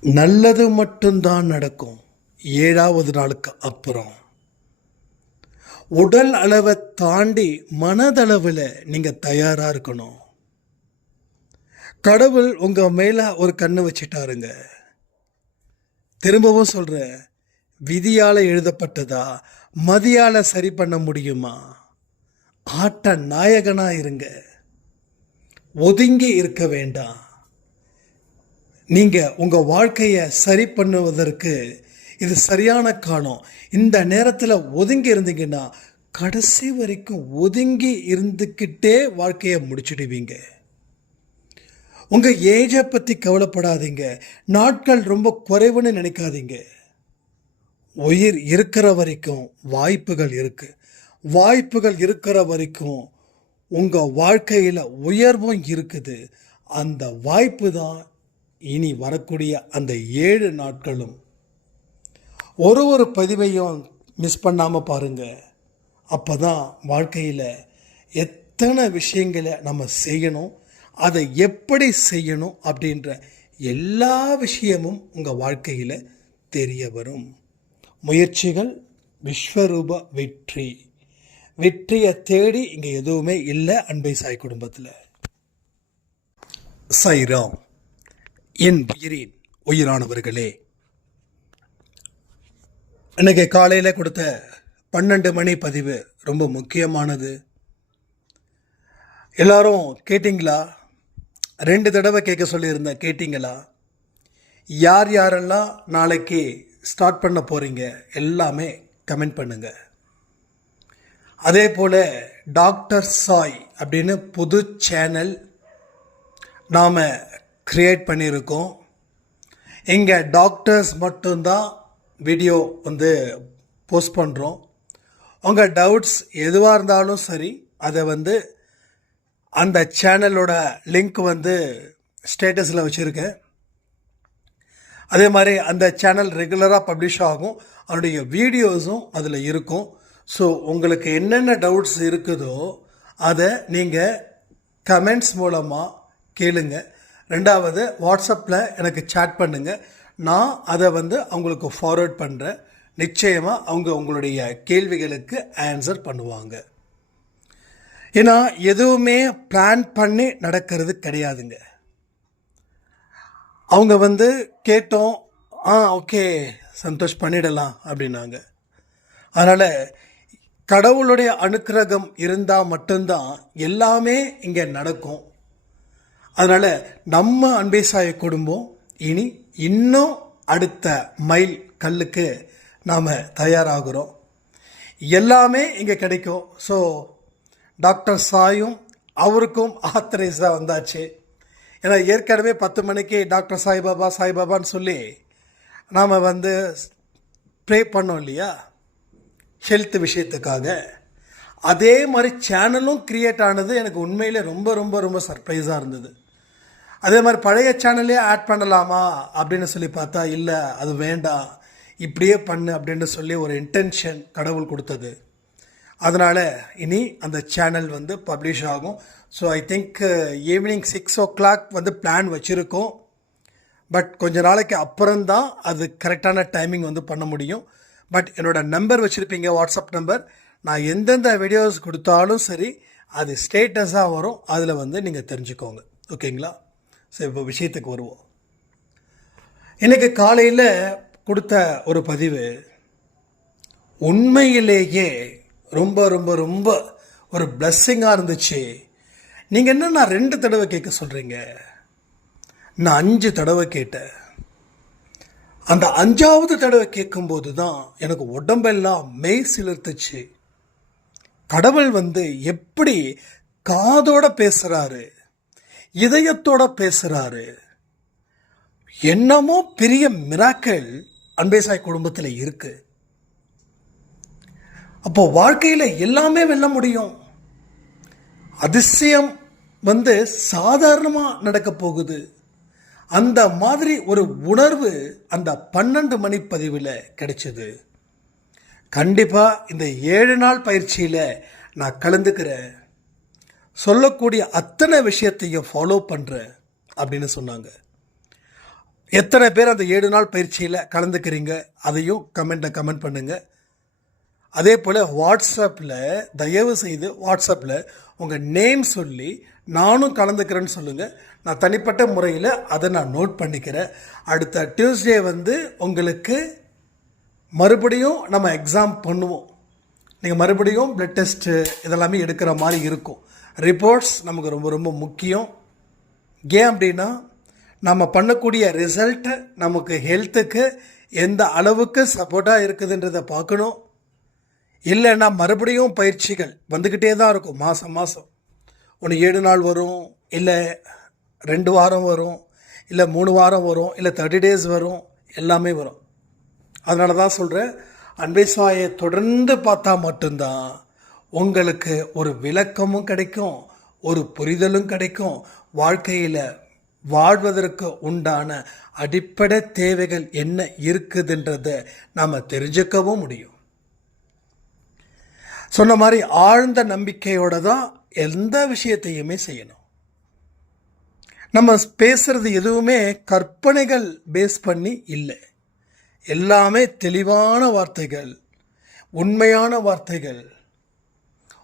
நல்லது மட்டும்தான் நடக்கும். ஏழாவது நாளுக்கு அப்புறம். உடல் அளவை தாண்டி மனதளவில் நீங்கள் தயாராக இருக்கணும். கடவுள் உங்கள் மேலே ஒரு கண்ணு வச்சிட்டாருங்க. திரும்பவும் சொல்கிறேன் விதியால் எழுதப்பட்டதா மதியால் சரி பண்ண முடியுமா? ஆட்ட நாயகனாக இருங்க. ஒதுங்கி இருக்க வேண்டாம். நீங்கள் உங்கள் வாழ்க்கையை சரி பண்ணுவதற்கு இது சரியான காலம். இந்த நேரத்தில் ஒதுங்கி இருந்தீங்கன்னா கடைசி வரைக்கும் ஒதுங்கி இருந்துக்கிட்டே வாழ்க்கையை முடிச்சிடுவீங்க. உங்கள் ஏஜை பற்றி கவலைப்படாதீங்க. நாட்கள் ரொம்ப குறைவுன்னு நினைக்காதீங்க. உயிர் இருக்கிற வரைக்கும் வாய்ப்புகள் இருக்குது வாய்ப்புகள் இருக்கிற வரைக்கும் உங்கள் வாழ்க்கையில் உயர்வும் இருக்குது. அந்த வாய்ப்பு தான் இனி வரக்கூடிய அந்த ஏழு நாட்களும் ஒரு ஒரு பதிவையும் மிஸ் பண்ணாமல் பாருங்கள் அப்போ தான் வாழ்க்கையில் எத்தனை விஷயங்களை நம்ம செய்யணும் அதை எப்படி செய்யணும் அப்படின்ற எல்லா விஷயமும் உங்கள் வாழ்க்கையில் தெரிய வரும். முயற்சிகள் விஸ்வரூப வெற்றி. வெற்றியை தேடி இங்கே எதுவுமே இல்லை அன்பை சாய் குடும்பத்தில். சைராம் என் உயிரின் உயிரானவர்களே. இன்னைக்கு காலையில் கொடுத்த பன்னெண்டு மணி பதிவு ரொம்ப முக்கியமானது. எல்லாரும் கேட்டிங்களா? ரெண்டு தடவை கேட்க சொல்லியிருந்தேன் கேட்டிங்களா? யார் யாரெல்லாம் நாளைக்கு ஸ்டார்ட் பண்ண போகிறீங்க எல்லாமே கமெண்ட் பண்ணுங்கள் அதே போல் டாக்டர் சாய் அப்படின்னு புது சேனல் நாம் க்ரியேட் பண்ணியிருக்கோம். இங்கே டாக்டர்ஸ் மட்டும்தான் வீடியோ வந்து போஸ்ட் பண்ணுறோம் உங்கள் டவுட்ஸ் எதுவாக இருந்தாலும் சரி அதை வந்து அந்த சேனலோட லிங்க் வந்து ஸ்டேட்டஸில் வச்சுருக்கேன். அதே மாதிரி அந்த சேனல் ரெகுலராக பப்ளிஷ் ஆகும். அதனுடைய வீடியோஸும் அதில் இருக்கும். ஸோ உங்களுக்கு என்னென்ன டவுட்ஸ் இருக்குதோ அதை நீங்கள் கமெண்ட்ஸ் மூலமாக கேளுங்கள் ரெண்டாவது வாட்ஸ்அப்பில் எனக்கு சேட் பண்ணுங்கள் நான் அதை வந்து அவங்களுக்கு ஃபார்வர்ட் பண்ணுறேன் நிச்சயமாக அவங்க உங்களுடைய கேள்விகளுக்கு ஆன்சர் பண்ணுவாங்க. ஏன்னா எதுவுமே பிளான் பண்ணி நடக்கிறது கிடையாதுங்க. அவங்க வந்து கேட்டோம் ஆ ஓகே சந்தோஷ் பண்ணிடலாம் அப்படின்னாங்க. அதனால் கடவுளுடைய அனுக்கிரகம் இருந்தால் மட்டும்தான் எல்லாமே இங்கே நடக்கும். அதனால் நம்ம அன்பேசாய குடும்பம் இனி இன்னும் அடுத்த மைல் கல்லுக்கு நாம் தயாராகிறோம். எல்லாமே இங்கே கிடைக்கும். ஸோ டாக்டர் சாயும் அவருக்கும் ஆத்தரைஸாக வந்தாச்சு. ஏன்னா ஏற்கனவே பத்து மணிக்கு டாக்டர் சாய்பாபா சாய்பாபான்னு சொல்லி நாம் வந்து ப்ரே பண்ணோம் இல்லையா? ஹெல்த் விஷயத்துக்காக. அதே மாதிரி சேனலும் க்ரியேட் ஆனது எனக்கு உண்மையிலே ரொம்ப ரொம்ப ரொம்ப சர்ப்ரைஸாக இருந்தது. அதே மாதிரி பழைய சேனலே ஆட் பண்ணலாமா அப்படின்னு சொல்லி பார்த்தா இல்லை அது வேண்டாம். இப்படியே பண்ணு அப்படின்னு சொல்லி ஒரு இன்டென்ஷன் கடவுள் கொடுத்தது. அதனால் இனி அந்த சேனல் வந்து பப்ளிஷ் ஆகும். So I think evening six o'clock வந்து பிளான் வச்சுருக்கோம். பட் கொஞ்ச நாளைக்கு அப்புறம்தான் அது கரெக்டான டைமிங் வந்து பண்ண முடியும். பட் என்னோடய நம்பர் வச்சுருப்பீங்க வாட்ஸ்அப் நம்பர் நான் எந்தெந்த வீடியோஸ் கொடுத்தாலும் சரி அது ஸ்டேட்டஸாக வரும். அதில் வந்து நீங்கள் தெரிஞ்சுக்கோங்க. ஓகேங்களா ஸோ இப்போ விஷயத்துக்கு வருவோம். எனக்கு காலையில் கொடுத்த ஒரு பதிவு உண்மையிலேயே ரொம்ப ரொம்ப ரொம்ப ஒரு பிளஸ்ஸிங்காக இருந்துச்சு. நீங்கள் என்ன நான் ரெண்டு தடவை கேட்க சொல்கிறீங்க நான் அஞ்சு தடவை கேட்டேன். அந்த அஞ்சாவது தடவை கேட்கும்போது தான் எனக்கு உடம்பெல்லாம் மெய் சிலிர்த்துச்சு. கடவுள் வந்து எப்படி காதோட பேசுகிறாரு இதயத்தோட பேசுகிறாரு என்னமோ பெரிய மிராக்கள் அன்பேசாய் குடும்பத்தில் இருக்கு. அப்போ வாழ்க்கையில் எல்லாமே வெல்ல முடியும். அதிசயம் வந்து சாதாரணமாக நடக்க போகுது. அந்த மாதிரி ஒரு உணர்வு அந்த பன்னெண்டு மணி பதிவில் கிடைச்சது. கண்டிப்பாக இந்த ஏழு நாள் பயிற்சியில் நான் கலந்துக்கிறேன். சொல்லக்கூடிய அத்தனை விஷயத்தையும் ஃபாலோ பண்ணுறேன் அப்படின்னு சொன்னாங்க. எத்தனை பேர் அந்த ஏழு நாள் பயிற்சியில் கலந்துக்கிறீங்க? அதையும் கமெண்ட்டை கமெண்ட் பண்ணுங்கள் அதே போல் வாட்ஸ்அப்பில் தயவு செய்து வாட்ஸ்அப்பில் உங்கள் நேம் சொல்லி நானும் கலந்துக்கிறேன்னு சொல்லுங்கள் நான் தனிப்பட்ட முறையில் அதை நான் நோட் பண்ணிக்கிறேன். அடுத்த டியூஸ்டே வந்து உங்களுக்கு மறுபடியும் நம்ம எக்ஸாம் பண்ணுவோம். நீங்கள் மறுபடியும் பிளட் டெஸ்ட்டு இதெல்லாமே எடுக்கிற மாதிரி இருக்கும். ரிப்போர்ட்ஸ் நமக்கு ரொம்ப ரொம்ப முக்கியம். ஏன் அப்படின்னா நம்ம பண்ணக்கூடிய ரிசல்ட்டு நமக்கு ஹெல்த்துக்கு எந்த அளவுக்கு சப்போர்ட்டாக இருக்குதுன்றதை பார்க்கணும். இல்லைன்னா மறுபடியும் பயிற்சிகள் வந்துக்கிட்டே தான் இருக்கும் மாதம் மாதம் ஒன்று ஏழு நாள் வரும் இல்லை ரெண்டு வாரம் வரும் இல்லை மூணு வாரம் வரும் இல்லை தேர்ட்டி டேஸ் வரும் எல்லாமே வரும். அதனால தான் சொல்கிறேன் அன்பை சாயை தொடர்ந்து பார்த்தா மட்டும்தான் உங்களுக்கு ஒரு விளக்கமும் கிடைக்கும் ஒரு புரிதலும் கிடைக்கும். வாழ்க்கையில் வாழ்வதற்கு உண்டான அடிப்படை தேவைகள் என்ன இருக்குதுன்றத நாம் தெரிஞ்சுக்கவும் முடியும். சொன்ன மாதிரி ஆழ்ந்த நம்பிக்கையோட தான் எந்த விஷயத்தையுமே செய்யணும். நம்ம பேசுறது எதுவுமே கற்பனைகள் பேஸ் பண்ணி இல்லை. எல்லாமே தெளிவான வார்த்தைகள் உண்மையான வார்த்தைகள்.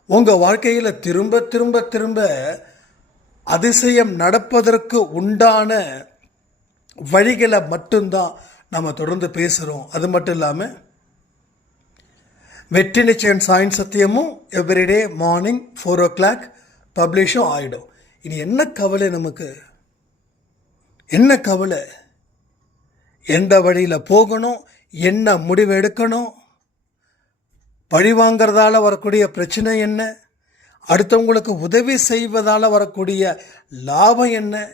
உங்கள் வாழ்க்கையில் திரும்ப திரும்ப திரும்ப அதிசயம் நடப்பதற்கு உண்டான வழிகளை மட்டும்தான் நம்ம தொடர்ந்து பேசுகிறோம் அது மட்டும் இல்லாமல் வெற்றி நிச்சயம் சாயின் சத்தியமும் everyday morning four o'clock பப்ளிஷும் ஆகிடும் இனி என்ன கவலை நமக்கு? என்ன கவலை? எந்த வழியில் போகணும்? என்ன முடிவு எடுக்கணும்? பழி வாங்கிறதால வரக்கூடிய பிரச்சனை என்ன? அடுத்தவங்களுக்கு உதவி செய்வதால் வரக்கூடிய லாபம் என்ன?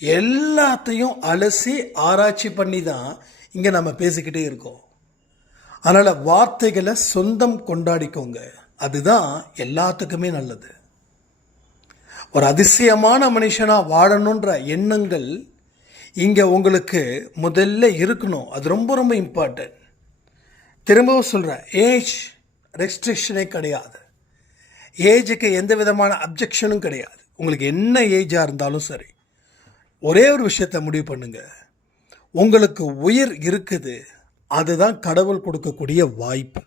எல்லாத்தையும் அலசி ஆராய்ச்சி பண்ணி தான் இங்கே நம்ம பேசிக்கிட்டே இருக்கோம். அதனால் வார்த்தைகளை சொந்தம் கொண்டாடிக்கோங்க. அதுதான் எல்லாத்துக்குமே நல்லது. ஒரு அதிசயமான மனுஷனாக வாழணுன்ற எண்ணங்கள் இங்கே உங்களுக்கு முதல்ல இருக்கணும். அது ரொம்ப ரொம்ப இம்பார்ட்டன்ட் திரும்பவும் சொல்கிறேன் ஏஜ் ரெஸ்ட்ரிக்ஷனே கிடையாது. ஏஜுக்கு எந்த விதமான அப்ஜெக்ஷனும் கிடையாது. உங்களுக்கு என்ன ஏஜாக இருந்தாலும் சரி ஒரே ஒரு விஷயத்தை முடிவு பண்ணுங்க. உங்களுக்கு உயிர் இருக்குது அதுதான் கடவுள் கொடுக்கக்கூடிய வாய்ப்பு.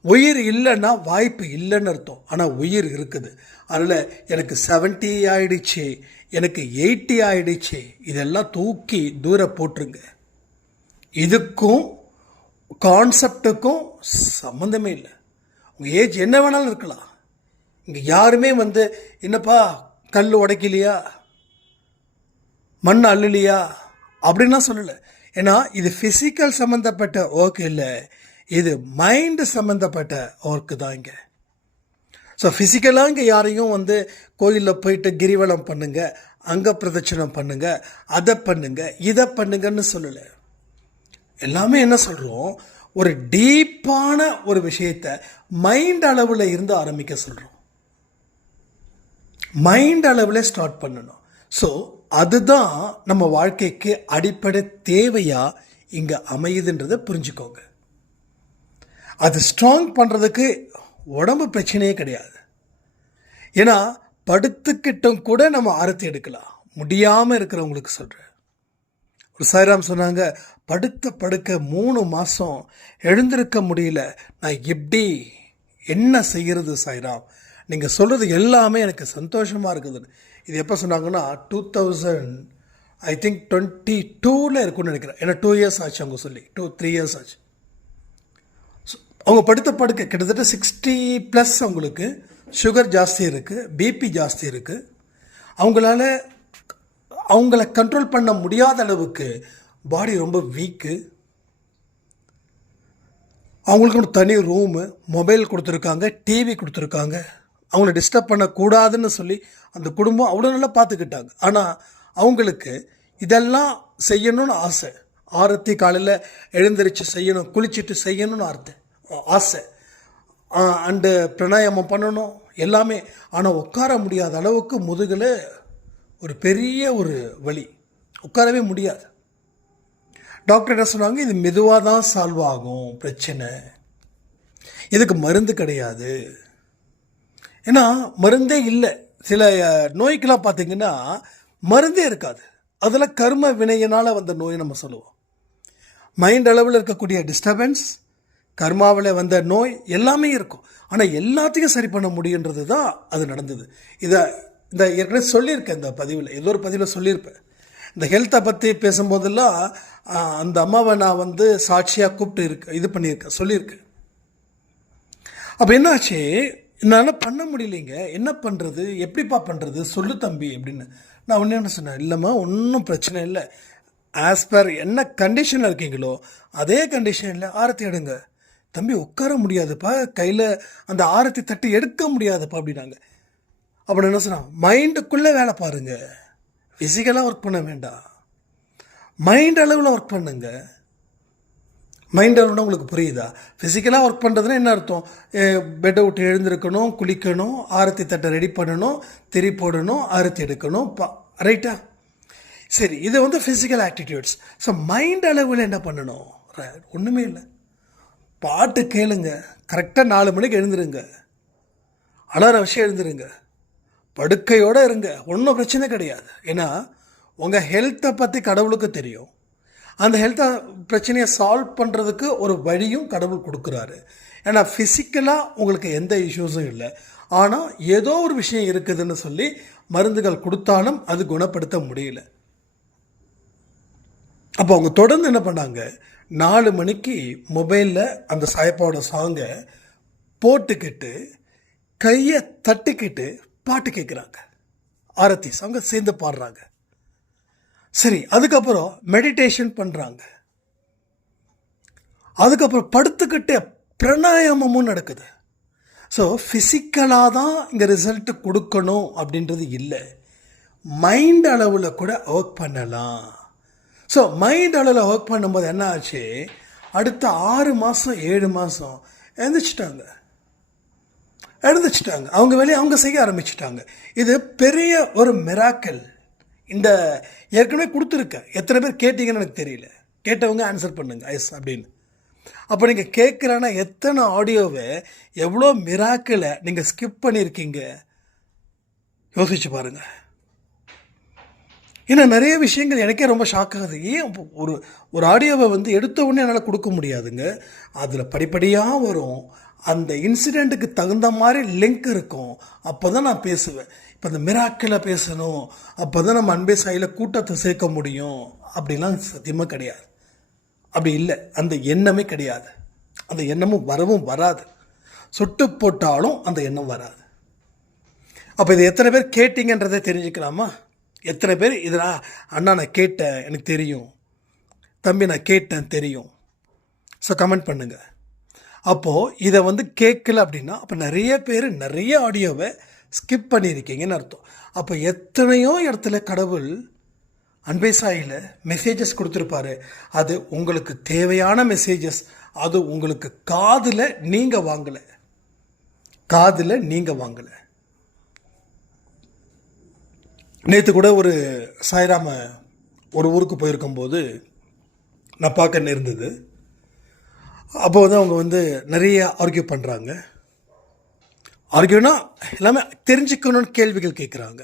உயிர் இல்லைன்னா வாய்ப்பு இல்லைன்னு அர்த்தம். ஆனால் உயிர் இருக்குது. அதில் எனக்கு செவன்ட்டி ஆயிடுச்சு எனக்கு எயிட்டி ஆயிடுச்சு இதெல்லாம் தூக்கி தூர போட்டுருங்க. இதுக்கும் கான்செப்டுக்கும் சம்மந்தமே இல்லை. உங்கள் ஏஜ் என்ன வேணாலும் இருக்கலாம். இங்கே யாருமே வந்து என்னப்பா கல் உடைக்கலையா? மண் அள்ளலையா? அப்படின்லாம் சொல்லலை. ஏன்னா இது ஃபிசிக்கல் சம்மந்தப்பட்ட ஒர்க் இல்லை. இது மைண்டு சம்மந்தப்பட்ட ஒர்க்கு தான் இங்கே. ஸோ ஃபிசிக்கலாக இங்கே யாரையும் வந்து கோயிலில் போயிட்டு கிரிவலம் பண்ணுங்கள் அங்க பிரதட்சணம் பண்ணுங்க அதை பண்ணுங்கள் இதை பண்ணுங்கன்னு சொல்லலை. எல்லாமே என்ன சொல்கிறோம் ஒரு டீப்பான ஒரு விஷயத்தை மைண்ட் அளவில் இருந்து ஆரம்பிக்க சொல்கிறோம் மைண்ட் அளவில் ஸ்டார்ட் பண்ணணும். ஸோ அதுதான் நம்ம வாழ்க்கைக்கு அடிப்படை தேவையாக இங்கே அமையுதுன்றதை புரிஞ்சுக்கோங்க. அது ஸ்ட்ராங் பண்ணுறதுக்கு உடம்பு பிரச்சனையே கிடையாது. ஏன்னா படுத்துக்கிட்டும் கூட நம்ம அறுத்து எடுக்கலாம். முடியாமல் இருக்கிறவங்களுக்கு சொல்கிறேன் ஒரு சாய்ராம் சொன்னாங்க படுத்த படுக்க மூணு மாதம் எழுந்திருக்க முடியல. நான் எப்படி என்ன செய்கிறது சாய்ராம்? நீங்கள் சொல்கிறது எல்லாமே எனக்கு சந்தோஷமாக இருக்குது இது எப்போ சொன்னாங்கன்னா two thousand I think twenty டூவில் இருக்கும்னு நினைக்கிறேன். ஏன்னா டூ இயர்ஸ் ஆச்சு அவங்க சொல்லி. டூ த்ரீ இயர்ஸ் ஆச்சு. அவங்க படுத்த படுக்க கிட்டத்தட்ட சிக்ஸ்டி ப்ளஸ் அவங்களுக்கு சுகர் ஜாஸ்தி இருக்குது பிபி ஜாஸ்தி இருக்குது அவங்களால அவங்கள கண்ட்ரோல் பண்ண முடியாத அளவுக்கு பாடி ரொம்ப வீக்கு அவங்களுக்கு தனி ரூமு மொபைல் கொடுத்துருக்காங்க டிவி கொடுத்துருக்காங்க. அவங்கள டிஸ்டர்ப் பண்ணக்கூடாதுன்னு சொல்லி அந்த குடும்பம் அவ்வளோ நல்லா பார்த்துக்கிட்டாங்க. ஆனால் அவங்களுக்கு இதெல்லாம் செய்யணும்னு ஆசை. ஆரத்தி காலையில் எழுந்திரிச்சு செய்யணும் குளிச்சுட்டு செய்யணும்னு அர்த்தம் ஆசை. அண்டு பிரணாயாமம் பண்ணணும் எல்லாமே. ஆனால் உட்கார முடியாத அளவுக்கு முதுகில் ஒரு பெரிய ஒரு வழி. உட்காரவே முடியாது. டாக்டர் என்ன சொன்னாங்க? இது மெதுவாக தான் சால்வ் ஆகும். பிரச்சனை. இதுக்கு மருந்து கிடையாது. ஏன்னா மருந்தே இல்லை. சில நோய்க்கெலாம் பார்த்தீங்கன்னா மருந்தே இருக்காது. அதில் கர்ம வினையினால் வந்த நோயை நம்ம சொல்லுவோம். மைண்ட் அளவில் இருக்கக்கூடிய டிஸ்டர்பன்ஸ் கர்மாவில் வந்த நோய் எல்லாமே இருக்கும். ஆனால் எல்லாத்தையும் சரி பண்ண முடியுன்றது தான் அது நடந்தது. இதை இந்த ஏற்கனவே சொல்லியிருக்கேன் இந்த பதிவில் ஏதோ ஒரு பதிவில் சொல்லியிருப்பேன். இந்த ஹெல்த்தை பற்றி பேசும்போதெல்லாம் அந்த அம்மாவை நான் வந்து சாட்சியாக கூப்பிட்டு இருக்க இது பண்ணியிருக்கேன் சொல்லியிருக்கேன். அப்போ என்னாச்சு? என்னால் பண்ண முடியலைங்க. என்ன பண்ணுறது எப்படிப்பா பண்ணுறது சொல்லு தம்பி அப்படின்னு. நான் ஒன்று என்ன சொன்னேன் இல்லைம்மா ஒன்றும் பிரச்சனை இல்லை. ஆஸ் பர் என்ன கண்டிஷனில் இருக்கீங்களோ அதே கண்டிஷனில் ஆரத்தி எடுங்க. தம்பி உட்கார முடியாதுப்பா. கையில் அந்த ஆரத்தி தட்டி எடுக்க முடியாதுப்பா அப்படின்னாங்க. அப்புறம் என்ன சொன்னால் மைண்டுக்குள்ளே வேலை பாருங்கள் ஃபிசிக்கலாக ஒர்க் பண்ண வேண்டாம். மைண்ட் அளவில் ஒர்க் பண்ணுங்க. மைண்ட் அளவில் உங்களுக்கு புரியுதா? ஃபிசிக்கலாக ஒர்க் பண்ணுறதுன்னா என்ன அர்த்தம்? பெட்டை விட்டு எழுந்திருக்கணும் குளிக்கணும் ஆரத்தி தட்டை ரெடி பண்ணணும் திரி போடணும் ஆரத்தி எடுக்கணும் பா ரைட்டா சரி இது வந்து ஃபிசிக்கல் ஆக்டிடியூட்ஸ் ஸோ மைண்ட் அளவில் என்ன பண்ணணும்? ஒன்றுமே இல்லை. பாட்டு கேளுங்க. கரெக்டாக நாலு மணிக்கு எழுந்துருங்க. அலார விஷயம் எழுந்துருங்க. படுக்கையோடு இருங்க. ஒன்றும் பிரச்சனை கிடையாது. ஏன்னா உங்கள் ஹெல்த்தை பற்றி கடவுளுக்கு தெரியும். அந்த ஹெல்த்தை பிரச்சனையை சால்வ் பண்ணுறதுக்கு ஒரு வழியும் கடவுள் கொடுக்குறாரு. ஏன்னா ஃபிசிக்கலாக உங்களுக்கு எந்த இஷ்யூஸும் இல்லை. ஆனால் ஏதோ ஒரு விஷயம் இருக்குதுன்னு சொல்லி மருந்துகள் கொடுத்தாலும் அது குணப்படுத்த முடியல. அப்போ அவங்க தொடர்ந்து என்ன பண்ணாங்க? நாலு மணிக்கு மொபைலில் அந்த சாயப்பாவோட சாங்கை போட்டுக்கிட்டு கையை தட்டிக்கிட்டு பாட்டு கேட்குறாங்க ஆரத்தி அவங்க சேர்ந்து பாடுறாங்க. சரி அதுக்கப்புறம் மெடிடேஷன் பண்ணுறாங்க அதுக்கப்புறம் படுத்துக்கிட்டே பிரணாயாமமும் நடக்குது. ஸோ ஃபிசிக்கலாக தான் இங்கே ரிசல்ட்டு கொடுக்கணும் அப்படின்றது இல்லை. மைண்ட் அளவில் கூட ஒர்க் பண்ணலாம். ஸோ மைண்ட் அளவில் ஒர்க் பண்ணும்போது என்ன ஆச்சு? அடுத்த ஆறு மாதம் ஏழு மாதம் எழுந்திரிச்சிட்டாங்க எழுந்துச்சிட்டாங்க அவங்க வேலையை அவங்க செய்ய ஆரம்பிச்சிட்டாங்க. இது பெரிய ஒரு மிராக்கல் இந்த ஏற்கனவே கொடுத்துருக்கேன் எத்தனை பேர் கேட்டீங்கன்னு எனக்கு தெரியல. கேட்டவங்க ஆன்சர் பண்ணுங்க எஸ் அப்படின்னு. அப்போ நீங்கள் கேட்குறேன்னா எத்தனை ஆடியோவை எவ்வளோ மிராக்களை நீங்கள் ஸ்கிப் பண்ணியிருக்கீங்க? யோசிச்சு பாருங்கள் ஏன்னா நிறைய விஷயங்கள் எனக்கே ரொம்ப ஷாக் ஆகுது. ஏன் ஒரு ஒரு ஆடியோவை வந்து எடுத்த உடனே என்னால் கொடுக்க முடியாதுங்க? அதில் படிப்படியாக வரும். அந்த இன்சிடெண்ட்டுக்கு தகுந்த மாதிரி லிங்க் இருக்கும். அப்போ தான் நான் பேசுவேன். இப்போ இந்த மிராக்கில் பேசணும். அப்போ தான் நம்ம அன்பே சாயில் கூட்டத்தை சேர்க்க முடியும். அப்படிலாம் சத்தியமாக கிடையாது. அப்படி இல்லை. அந்த எண்ணமே கிடையாது. அந்த எண்ணமும் வரவும் வராது. சுட்டு போட்டாலும் அந்த எண்ணம் வராது. அப்போ இது எத்தனை பேர் கேட்டிங்கன்றதை தெரிஞ்சுக்கலாமா? எத்தனை பேர் இதில் அண்ணா நான் கேட்டேன். எனக்கு தெரியும். தம்பி நான் கேட்டேன். தெரியும். ஸோ கமெண்ட் பண்ணுங்கள் அப்போது இதை வந்து கேட்கல அப்படின்னா அப்போ நிறைய பேர் நிறைய ஆடியோவை ஸ்கிப் பண்ணியிருக்கீங்கன்னு அர்த்தம். அப்போ எத்தனையோ இடத்துல கடவுள் அன்பே சாயில் மெசேஜஸ் கொடுத்துருப்பாரு. அது உங்களுக்கு தேவையான மெசேஜஸ் அது உங்களுக்கு காதில் நீங்கள் வாங்கலை. காதில் நீங்கள் வாங்கலை. நேற்று கூட ஒரு சாய்ராம ஒரு ஊருக்கு போயிருக்கும்போது நான் பார்க்க நேர்ந்தது. அப்போ வந்து அவங்க வந்து நிறைய ஆர்கியூ பண்ணுறாங்க ஆர்கியூனா எல்லாமே தெரிஞ்சுக்கணும்னு கேள்விகள் கேட்குறாங்க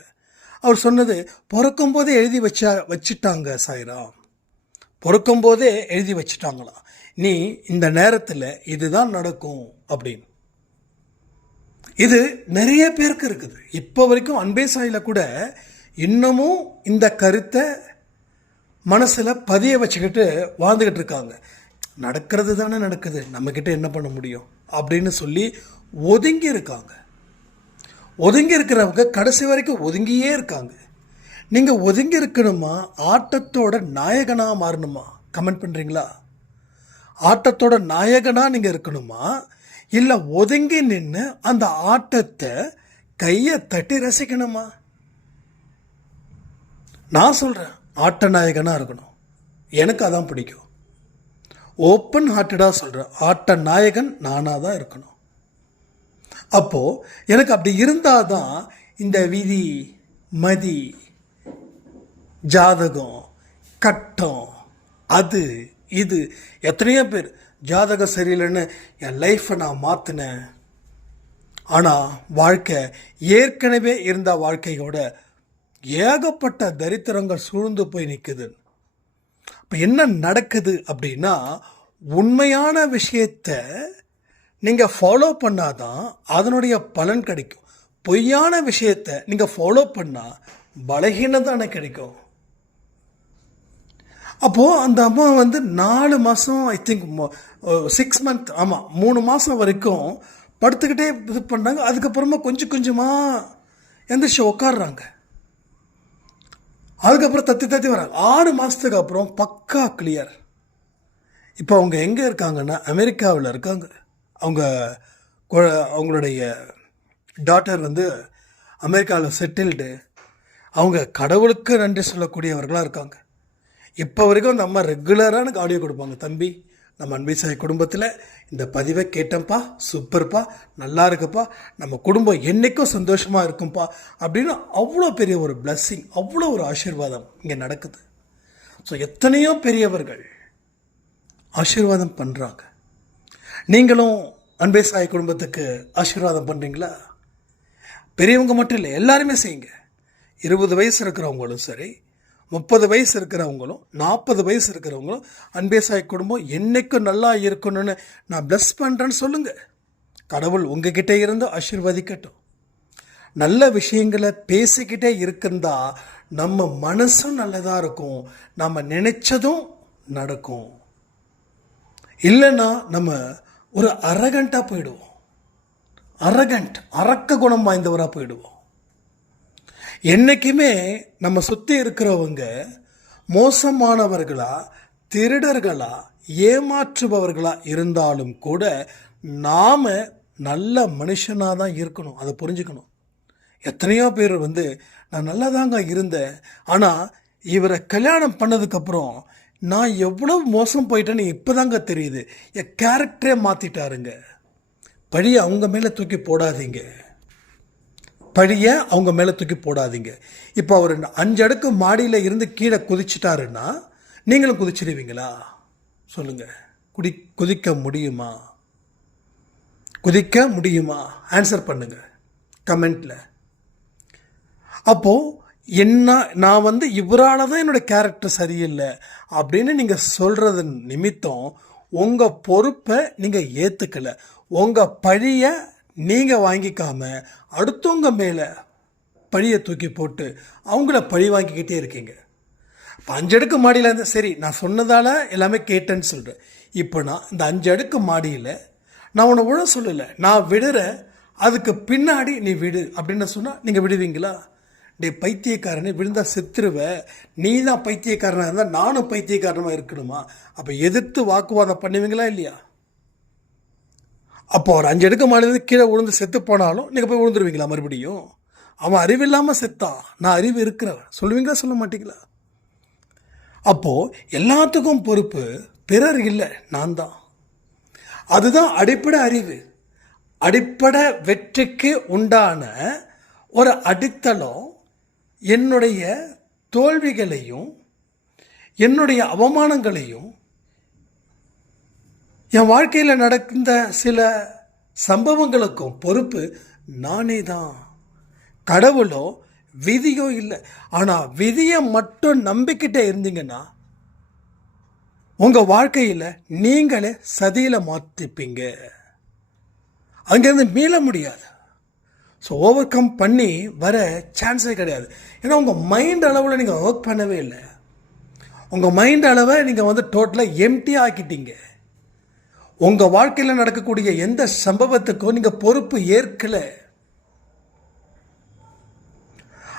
அவர் சொன்னது பிறக்கும் போதே எழுதி வச்சா வச்சுட்டாங்க சாய்ரா பிறக்கும் போதே எழுதி வச்சுட்டாங்களா. நீ இந்த நேரத்தில் இதுதான் நடக்கும் அப்படின்னு. இது நிறைய பேருக்கு இருக்குது. இப்போ வரைக்கும் அன்பே சாயில கூட இன்னமும் இந்த கருத்தை மனசில் பதிய வச்சுக்கிட்டு வாழ்ந்துக்கிட்டு இருக்காங்க. நடக்கிறது தானே நடக்குது. நம்மக்கிட்ட என்ன பண்ண முடியும்? அப்படின்னு சொல்லி ஒதுங்கி இருக்காங்க. ஒதுங்கி இருக்கிறவங்க கடைசி வரைக்கும் ஒதுங்கியே இருக்காங்க. நீங்கள் ஒதுங்கி இருக்கணுமா? ஆட்டத்தோட நாயகனாக மாறணுமா? கமெண்ட் பண்ணுறீங்களா ஆட்டத்தோட நாயகனாக நீங்கள் இருக்கணுமா? இல்லை ஒதுங்கி நின்று அந்த ஆட்டத்தை கையை தட்டி ரசிக்கணுமா? நான் சொல்கிறேன் ஆட்ட நாயகனாக இருக்கணும். எனக்கு அதான் பிடிக்கும். ஓப்பன் ஹார்ட்டடாக சொல்கிறேன் ஆட்ட நாயகன் நானாக தான் இருக்கணும். அப்போது எனக்கு அப்படி இருந்தால் தான் இந்த விதி மதி ஜாதகம் கட்டம் அது இது எத்தனையோ பேர் ஜாதகம் சரியில்லைன்னு என் லைஃப்பை நான் மாற்றினேன் ஆனால் வாழ்க்கை ஏற்கனவே இருந்த வாழ்க்கையோட ஏகப்பட்ட தரித்திரங்கள் சூழ்ந்து போய் நிற்குது இப்போ என்ன நடக்குது அப்படின்னா உண்மையான விஷயத்த நீங்கள் ஃபாலோ பண்ணாதான் அதனுடைய பலன் கிடைக்கும். பொய்யான விஷயத்த நீங்கள் ஃபாலோ பண்ணால் பலகீனதானே கிடைக்கும். அப்போது அந்த அம்மா வந்து நாலு மாதம் ஐ திங்க் சிக்ஸ் மந்த் ஆமாம் மூணு மாதம் வரைக்கும் படுத்துக்கிட்டே இது பண்ணாங்க அதுக்கப்புறமா கொஞ்சம் கொஞ்சமாக எந்திரிச்சு உட்காடுறாங்க அதுக்கப்புறம் தத்தி தத்தி வராங்க. ஆறு மாதத்துக்கு அப்புறம் பக்கா கிளியர் இப்போ அவங்க எங்கே இருக்காங்கன்னா அமெரிக்காவில் இருக்காங்க. அவங்க அவங்களுடைய டாட்டர் வந்து அமெரிக்காவில் செட்டில்டு அவங்க கடவுளுக்கு நன்றி சொல்லக்கூடியவர்களாக இருக்காங்க. இப்போ வரைக்கும் அந்த அம்மா ரெகுலராக ஆடியோ கொடுப்பாங்க தம்பி. நம்ம அன்பிசாய் குடும்பத்தில் இந்த பதிவை கேட்டேன்ப்பா சூப்பர்ப்பா நல்லா இருக்குப்பா நம்ம குடும்பம் என்றைக்கும் சந்தோஷமாக இருக்கும்ப்பா அப்படின்னு அவ்வளோ பெரிய ஒரு பிளஸ்ஸிங் அவ்வளோ ஒரு ஆசீர்வாதம் இங்கே நடக்குது. ஸோ எத்தனையோ பெரியவர்கள் ஆசீர்வாதம் பண்ணுறாங்க நீங்களும் அன்பே சாய் குடும்பத்துக்கு ஆசீர்வாதம் பண்ணுறீங்களா பெரியவங்க மட்டும் இல்லை எல்லாருமே செய்யுங்க. இருபது வயசு இருக்கிறவங்களும் சரி முப்பது வயசு இருக்கிறவங்களும் நாற்பது வயசு இருக்கிறவங்களும் அன்பே சாய் குடும்பம் என்றைக்கும் நல்லா இருக்கணும்னு நான் ப்ளஸ் பண்ணுறேன்னு சொல்லுங்கள் கடவுள் உங்ககிட்ட இருந்து ஆசீர்வதிக்கட்டும். நல்ல விஷயங்களை பேசிக்கிட்டே இருக்குந்தா நம்ம மனசும் நல்லதாக இருக்கும். நம்ம நினைச்சதும் நடக்கும். இல்லைன்னா நம்ம ஒரு அரகண்ட்டாக போயிடுவோம். அரகண்ட் அரக்க குணம் வாய்ந்தவராக போயிடுவோம். என்னைக்குமே நம்ம சுற்றி இருக்கிறவங்க மோசமானவர்களா திருடர்களா ஏமாற்றுபவர்களா இருந்தாலும் கூட நாம் நல்ல மனுஷனாக தான் இருக்கணும். அதை புரிஞ்சுக்கணும். எத்தனையோ பேர் வந்து நான் நல்லா தாங்க இருந்தேன். ஆனால் இவரை கல்யாணம் பண்ணதுக்கப்புறம் நான் எவ்வளோ மோசம் போயிட்டேன்னு இப்போதாங்க தெரியுது. என் கேரக்டரே மாற்றிட்டாருங்க பழி அவங்க மேலே தூக்கி போடாதீங்க. பழியை அவங்க மேலே தூக்கி போடாதீங்க. இப்போ அவர் அஞ்சு அடுக்கு மாடியில் இருந்து கீழே குதிச்சிட்டாருன்னா நீங்களும் குதிச்சிடுவீங்களா சொல்லுங்கள் குடி குதிக்க முடியுமா? குதிக்க முடியுமா? ஆன்சர் பண்ணுங்கள் கமெண்ட்டில் அப்போது என்ன நான் வந்து இவரால தான் என்னோட கேரக்டர் சரியில்லை அப்படின்னு நீங்கள் சொல்கிறது நிமித்தம் உங்கள் பொறுப்பை நீங்கள் ஏற்றுக்கலை உங்கள் பழியை நீங்கள் வாங்கிக்காம அடுத்தவங்க மேலே பழியை தூக்கி போட்டு அவங்கள பழி வாங்கிக்கிட்டே இருக்கீங்க. இப்போ அஞ்சு அடுக்கு மாடியில் இருந்தால் சரி நான் சொன்னதால் எல்லாமே கேட்டேன்னு சொல்கிறேன் இப்போ நான் இந்த அஞ்சு அடுக்கு மாடியில் நான் உன்னை விழ சொல்லலை. நான் விடுறேன். அதுக்கு பின்னாடி நீ விடு அப்படின்னு சொன்னால் நீங்கள் விடுவீங்களா? டே பைத்தியக்காரனே விழுந்தா செத்துருவ. நீ தான் பைத்தியக்காரனாக இருந்தால் நானும் பைத்தியக்காரனாக இருக்கணுமா? அப்போ எதிர்த்து வாக்குவாதம் பண்ணுவீங்களா இல்லையா? அப்போ ஒரு அஞ்சு அடுக்கு மாடிலேருந்து கீழே விழுந்து செத்து போனாலும் நீங்கள் போய் விழுந்துருவீங்களா மறுபடியும்? அவன் அறிவில்லாமல் செத்தான் நான் அறிவு இருக்கிறவன். சொல்லுவீங்களா சொல்ல மாட்டீங்களா? அப்போது எல்லாத்துக்கும் பொறுப்பு பிறர் இல்லை நான் தான். அதுதான் அடிப்படை அறிவு. அடிப்படை வெற்றிக்கு உண்டான ஒரு அடித்தளம் என்னுடைய தோல்விகளையும் என்னுடைய அவமானங்களையும் என் வாழ்க்கையில் நடந்த சில சம்பவங்களுக்கும் பொறுப்பு நானே தான். கடவுளோ விதியோ இல்லை. ஆனால் விதியை மட்டும் நம்பிக்கிட்டே இருந்தீங்கன்னா உங்கள் வாழ்க்கையில் நீங்களே சதியில் மாற்றிப்பீங்க அங்கேருந்து மீள முடியாது. ஸோ ஓவர் கம் பண்ணி வர சான்ஸே கிடையாது. ஏன்னா உங்கள் மைண்ட் அளவில் நீங்கள் ஒர்க் பண்ணவே இல்லை. உங்கள் மைண்ட் அளவை நீங்கள் வந்து டோட்டலாக எம்டி ஆக்கிட்டீங்க. உங்கள் வாழ்க்கையில் நடக்கக்கூடிய எந்த சம்பவத்துக்கும் நீங்கள் பொறுப்பு ஏற்கலை.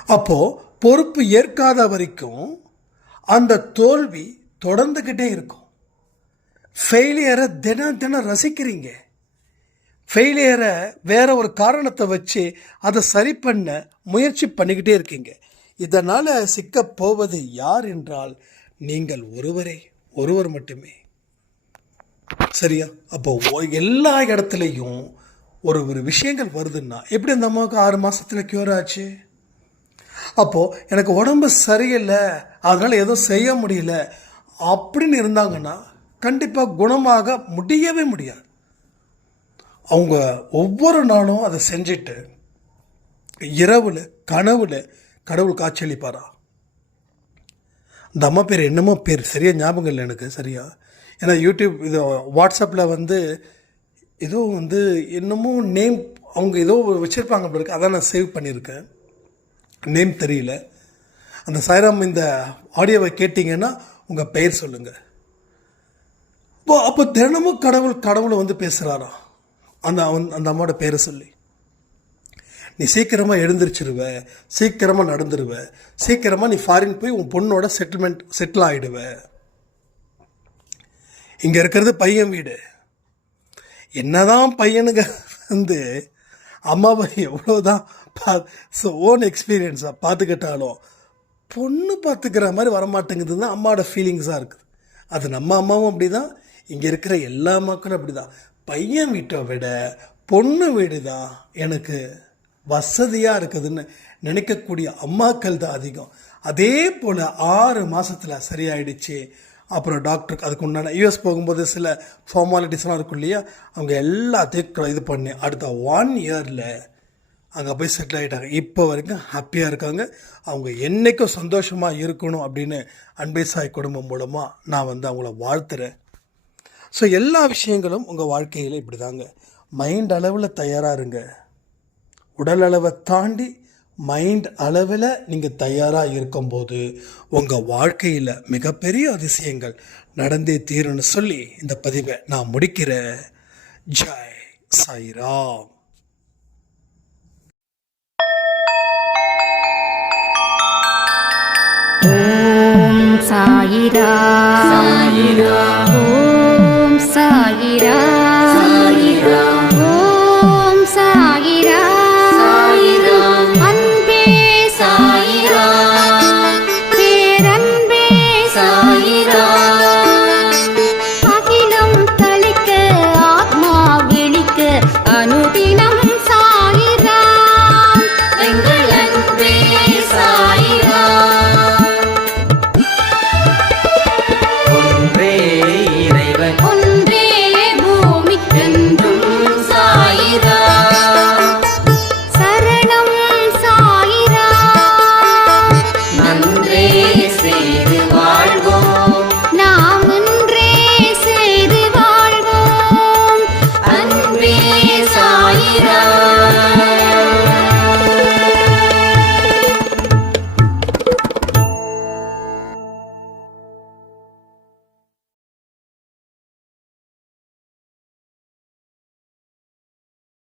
அப்போது பொறுப்பு ஏற்காத வரைக்கும் அந்த தோல்வி தொடர்ந்துக்கிட்டே இருக்கும். ஃபெயிலியரை தினம் தினம் ரசிக்கிறீங்க. ஃபெயிலியரை வேற ஒரு காரணத்தை வச்சு அதை சரி பண்ண முயற்சி பண்ணிக்கிட்டே இருக்கீங்க. இதனால் சிக்கப் போவது யார் என்றால் நீங்கள் ஒருவரே ஒருவர் மட்டுமே. சரியா? அப்போ எல்லா இடத்துலையும் ஒரு ஒரு விஷயங்கள் வருதுன்னா எப்படி அந்த அம்மாவுக்கு ஆறு மாதத்தில் க்யூர் ஆச்சு? அப்போது எனக்கு உடம்பு சரியில்லை அதனால் எதுவும் செய்ய முடியல அப்படின்னு இருந்தாங்கன்னா கண்டிப்பாக குணமாக முடியவே முடியாது. அவங்க ஒவ்வொரு நாளும் அதை செஞ்சுட்டு இரவில் கனவுல கடவுள் காட்சியளிப்பாரா? அந்த அம்மா பேர் என்னமோ பேர் சரியாக ஞாபகம் இல்லை எனக்கு சரியா? ஏன்னா யூடியூப் இது வாட்ஸ்அப்பில் வந்து ஏதோ வந்து என்னமோ நேம் அவங்க ஏதோ வச்சுருப்பாங்க அப்படி இருக்கு. அதான் நான் சேவ் பண்ணியிருக்கேன். நேம் தெரியல. அந்த சாய்ராம் இந்த ஆடியோவை கேட்டிங்கன்னா உங்கள் பெயர் சொல்லுங்கள் அப்போ அப்போ தினமும் கடவுள் கடவுளை வந்து பேசுகிறாராம் அந்த அவன் அந்த அம்மாவோட பேரை சொல்லி. நீ சீக்கிரமாக எழுந்திரிச்சிருவ சீக்கிரமாக நடந்துருவ சீக்கிரமாக நீ ஃபாரின் போய் உன் பொண்ணோட செட்டில்மெண்ட் செட்டில் ஆகிடுவ இங்கே இருக்கிறது பையன் வீடு. என்னதான் பையனுங்க வந்து அம்மாவை எவ்வளோதான் பா ஸோ ஓன் எக்ஸ்பீரியன்ஸாக பார்த்துக்கிட்டாலும் பொண்ணு பார்த்துக்கிற மாதிரி வரமாட்டேங்குது தான் அம்மாவோட ஃபீலிங்ஸாக இருக்குது. அது நம்ம அம்மாவும் அப்படி தான் இங்கே இருக்கிற எல்லா மக்களும் அப்படி தான் பையன் வீட்டை விட பொண்ணு வீடு தான் எனக்கு வசதியாக இருக்குதுன்னு நினைக்கக்கூடிய அம்மாக்கள் தான் அதிகம். அதே போல் ஆறு மாதத்தில் சரியாயிடுச்சு. அப்புறம் டாக்டருக்கு அதுக்கு உண்டான யூஎஸ் போகும்போது சில ஃபார்மாலிட்டிஸ்லாம் இருக்கும் இல்லையா? அவங்க எல்லாத்தையும் இது பண்ணி அடுத்த ஒன் இயரில் அங்கே போய் செட்டில் ஆகிட்டாங்க இப்போ வரைக்கும் ஹாப்பியாக இருக்காங்க. அவங்க என்றைக்கும் சந்தோஷமாக இருக்கணும் அப்படின்னு அன்பை சாய் குடும்பம் மூலமாக நான் வந்து அவங்கள வாழ்த்துறேன். ஸோ எல்லா விஷயங்களும் உங்கள் வாழ்க்கையில் இப்படி தாங்க மைண்ட் அளவில் தயாராக இருங்க. உடல் அளவை தாண்டி மைண்ட் அளவில் நீங்கள் தயாராக இருக்கும்போது உங்கள் வாழ்க்கையில் மிகப்பெரிய அதிசயங்கள் நடந்தே தீரும்னு சொல்லி இந்த பதிவை நான் முடிக்கிறேன் ஜாய் சாய்ராம். ஓம் சாயிரா சாயிரா ஓம் சாயிரா சாயிரா